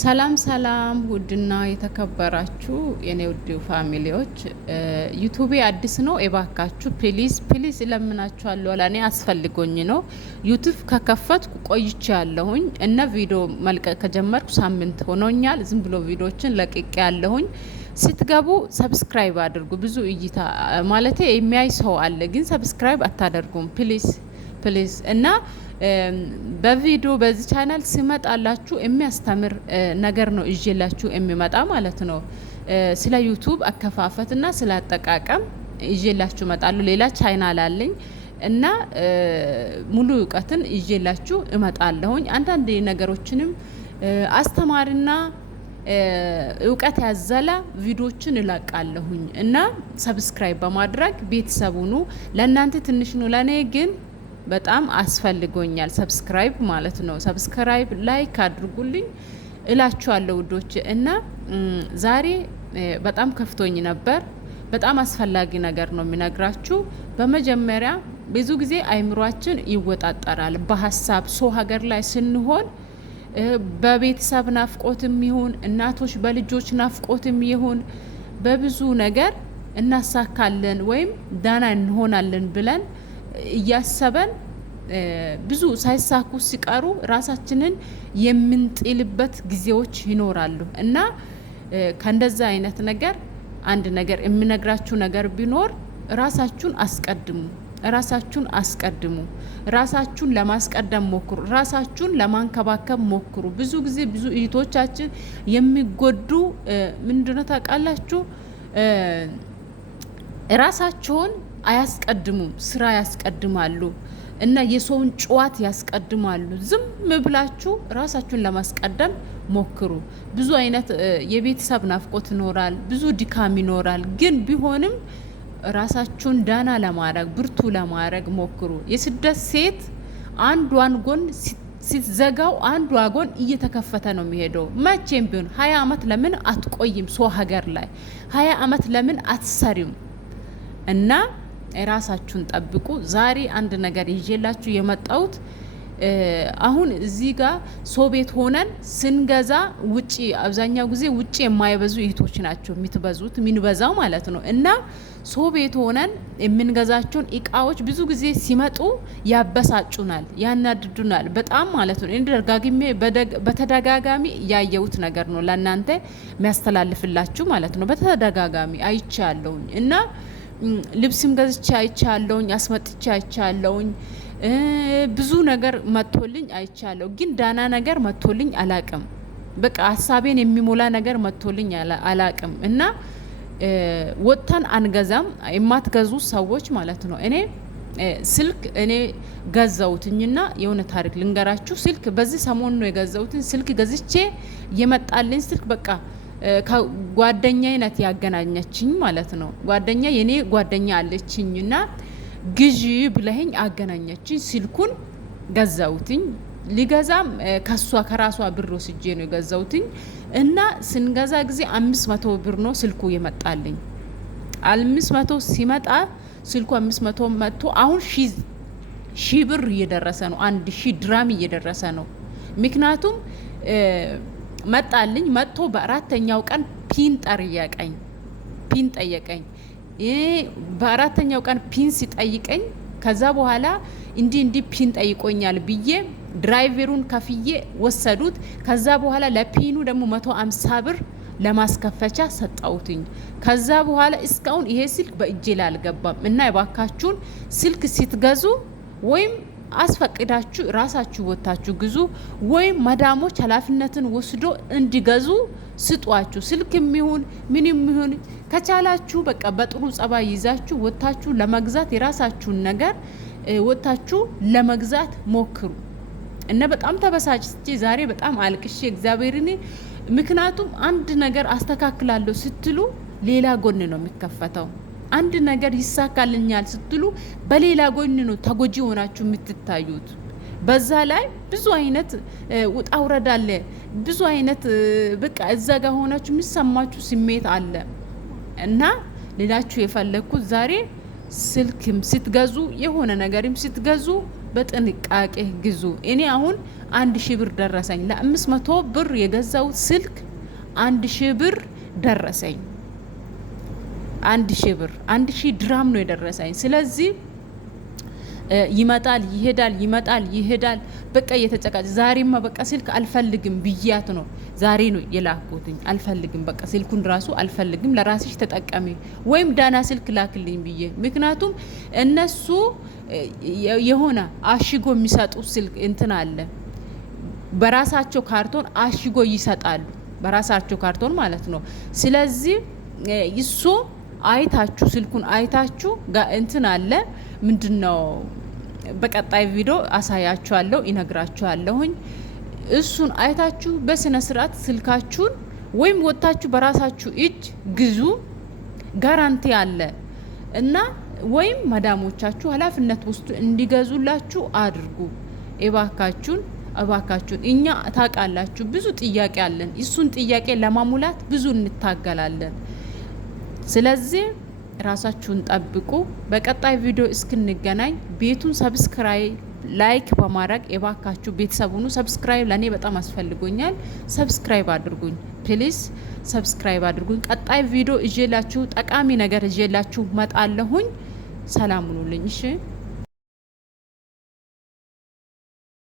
ሰላም ሰላም ውድና የተከበራችሁ የኔ ውድ ፋሚሊዎች፣ ዩቲዩብ አዲስ ነው። እባካችሁ ፕሊዝ ፕሊዝ እለምናችኋለሁ። ለኔ አስፈልጎኝ ነው። ዩቲዩብ ከከፈትኩ ቆይቼ ያለሁኝ እና ቪዲዮ መልቀቅ ከጀመርኩ ሳምንት ሆኖኛል። ዝም ብሎ ቪዲዮችን ለቅቄ ያለሁኝ። ስትገቡ ሰብስክራይብ አድርጉ። ብዙ እይታ ማለት የሚያይ ሰው አለ፣ ግን ሰብስክራይብ አታደርጉም። ፕሊዝ ፕሊዝ እና በቪዲዮ በዚህ ቻናል ሲመጣላችሁ የሚያስተምር ነገር ነው ይዤላችሁ የሚመጣ ማለት ነው። ስለ ዩቲዩብ አከፋፈትና ስለ አጠቃቀም ይዤላችሁ እመጣለሁ። ሌላ ቻናል አለኝ እና ሙሉ እውቀትን ይዤላችሁ እመጣለሁኝ። አንዳንድ ነገሮችንም አስተማሪና እውቀት ያዘለ ቪዲዮችን እለቃለሁኝ እና ሰብስክራይብ በማድረግ ቤተሰቡኑ ለእናንተ ትንሽ ነው፣ ለእኔ ግን በጣም አስፈልጎኛል። ሰብስክራይብ ማለት ነው። ሰብስክራይብ ላይክ አድርጉልኝ እላችኋለሁ ውዶች። እና ዛሬ በጣም ከፍቶኝ ነበር። በጣም አስፈላጊ ነገር ነው የሚነግራችሁ። በመጀመሪያ ብዙ ጊዜ አይምሯችን ይወጣጠራል በሀሳብ ሰው ሀገር ላይ ስንሆን በቤተሰብ ናፍቆትም ይሁን እናቶች በልጆች ናፍቆትም ይሁን በብዙ ነገር እናሳካለን ወይም ዳና እንሆናለን ብለን እያሰበን ብዙ ሳይሳኩ ሲቀሩ ራሳችንን የምንጥልበት ጊዜዎች ይኖራሉ እና ከእንደዛ አይነት ነገር አንድ ነገር የምነግራችሁ ነገር ቢኖር ራሳችሁን አስቀድሙ። ራሳችሁን አስቀድሙ። ራሳችሁን ለማስቀደም ሞክሩ። ራሳችሁን ለማንከባከብ ሞክሩ። ብዙ ጊዜ ብዙ እህቶቻችን የሚጎዱ ምንድነው ታውቃላችሁ? ራሳቸውን አያስቀድሙም። ስራ ያስቀድማሉ እና የሰውን ጨዋት ያስቀድማሉ። ዝም ብላችሁ ራሳችሁን ለማስቀደም ሞክሩ። ብዙ አይነት የቤተሰብ ናፍቆት ይኖራል፣ ብዙ ድካም ይኖራል። ግን ቢሆንም ራሳችሁን ዳና ለማድረግ ብርቱ ለማድረግ ሞክሩ። የስደት ሴት አንዷን ጎን ስትዘጋው አንዷ ጎን እየተከፈተ ነው የሚሄደው። መቼም ቢሆን 20 አመት ለምን አትቆይም? ሰው ሀገር ላይ 20 አመት ለምን አትሰሪም? እና ራሳችሁን ጠብቁ። ዛሬ አንድ ነገር ይዤላችሁ የመጣሁት አሁን እዚህ ጋር ሰው ቤት ሆነን ስንገዛ ውጪ አብዛኛው ጊዜ ውጪ የማይበዙ እህቶች ናቸው የምትበዙት የሚንበዛው ማለት ነው። እና ሰው ቤት ሆነን የምንገዛቸውን እቃዎች ብዙ ጊዜ ሲመጡ ያበሳጩናል፣ ያናድዱናል በጣም ማለት ነው። ደጋግሜ በተደጋጋሚ ያየሁት ነገር ነው ለእናንተ የሚያስተላልፍላችሁ ማለት ነው። በተደጋጋሚ አይቻለሁኝ እና ልብስም ገዝቼ አይቻለሁኝ፣ አስመጥቼ አይቻለሁኝ፣ ብዙ ነገር መጥቶልኝ አይቻለሁ። ግን ዳና ነገር መጥቶልኝ አላቅም። በቃ ሀሳቤን የሚሞላ ነገር መጥቶልኝ አላቅም። እና ወጥተን አንገዛም የማትገዙ ሰዎች ማለት ነው። እኔ ስልክ እኔ ገዛውትኝና የሆነ ታሪክ ልንገራችሁ። ስልክ በዚህ ሰሞን ነው የገዛውትን ስልክ ገዝቼ የመጣልኝ ስልክ በቃ ከጓደኛዬ ናት ያገናኘችኝ ማለት ነው። ጓደኛ የኔ ጓደኛ አለችኝና ግዢ ብለኸኝ አገናኘችኝ። ስልኩን ገዛውትኝ። ሊገዛም ከራሷ ብር ወስጄ ነው የገዛውትኝ እና ስንገዛ ጊዜ 500 ብር ነው ስልኩ የመጣልኝ። 500 ሲመጣ ስልኩ 500 መጥቶ አሁን ሺህ ብር እየደረሰ ነው። 1000 ድራም እየደረሰ ነው። ምክንያቱም መጣልኝ። መጥቶ በአራተኛው ቀን ፒን ጠየቀኝ። በአራተኛው ቀን ፒን ሲጠይቀኝ ከዛ በኋላ እንዲህ ፒን ጠይቆኛል ብዬ ድራይቨሩን ከፍዬ ወሰዱት። ከዛ በኋላ ለፒኑ ደግሞ 150 ብር ለማስከፈቻ ሰጣውትኝ። ከዛ በኋላ እስካሁን ይሄ ስልክ በእጄ ላይ አልገባም። እና የባካችሁን ስልክ ስትገዙ ወይም አስፈቅዳችሁ ራሳችሁ ወታችሁ ግዙ፣ ወይም መዳሞች ኃላፊነትን ወስዶ እንዲገዙ ስጧችሁ። ስልክ የሚሆን ምን የሚሆን ከቻላችሁ በቃ በጥሩ ጸባይ ይዛችሁ ወታችሁ ለመግዛት የራሳችሁን ነገር ወታችሁ ለመግዛት ሞክሩ። እና በጣም ተበሳጭቼ ዛሬ በጣም አልቅሼ እግዚአብሔርን። ምክንያቱም አንድ ነገር አስተካክላለሁ ስትሉ ሌላ ጎን ነው የሚከፈተው። አንድ ነገር ይሳካልኛል ስትሉ በሌላ ጎን ነው ተጎጂ ሆናችሁ የምትታዩት። በዛ ላይ ብዙ አይነት ውጣ ውረድ አለ። ብዙ አይነት በቃ እዛ ጋር ሆናችሁ የሚሰማችሁ ስሜት አለ። እና ሌላችሁ የፈለግኩት ዛሬ ስልክም ስትገዙ የሆነ ነገርም ስትገዙ በጥንቃቄ ግዙ። እኔ አሁን 1000 ብር ደረሰኝ። ለ500 ብር የገዛው ስልክ 1000 ብር ደረሰኝ። 1000 ብር 1000 ድራም ነው የደረሰኝ። ስለዚህ ይመጣል ይሄዳል፣ ይመጣል ይሄዳል። በቃ እየተጨቃጨ ዛሬማ በቃ ስልክ አልፈልግም ብያት ነው ዛሬ ነው የላኩትኝ። አልፈልግም በቃ ስልኩን ራሱ አልፈልግም፣ ለራስሽ ተጠቀሚ ወይም ዳና ስልክ ላክልኝ ብዬ። ምክንያቱም እነሱ የሆነ አሽጎ የሚሰጡ ስልክ እንትን አለ፣ በራሳቸው ካርቶን አሽጎ ይሰጣሉ፣ በራሳቸው ካርቶን ማለት ነው። ስለዚህ እሱ አይታችሁ ስልኩን አይታችሁ እንትን አለ ምንድነው፣ በቀጣይ ቪዲዮ አሳያችኋለሁ፣ ይነግራችኋለሁኝ። እሱን አይታችሁ በስነ ስርዓት ስልካችሁን ወይም ወጣችሁ በራሳችሁ እጅ ግዙ። ጋራንቲ አለ እና ወይም መዳሞቻችሁ ኃላፊነት ውስጥ እንዲገዙላችሁ አድርጉ። እባካችሁን እኛ ታውቃላችሁ ብዙ ጥያቄ አለን። እሱን ጥያቄ ለማሙላት ብዙ እንታገላለን። ስለዚህ ራሳችሁን ጠብቁ። በቀጣይ ቪዲዮ እስክንገናኝ ቤቱን ሰብስክራይብ ላይክ በማድረግ የባካችሁ ቤተሰብ ሁኑ። ሰብስክራይብ ለኔ በጣም አስፈልጎኛል። ሰብስክራይብ አድርጉኝ ፕሊዝ፣ ሰብስክራይብ አድርጉኝ። ቀጣይ ቪዲዮ እጄላችሁ ጠቃሚ ነገር እጄላችሁ መጣለሁኝ። ሰላም ሁኑልኝ። እሺ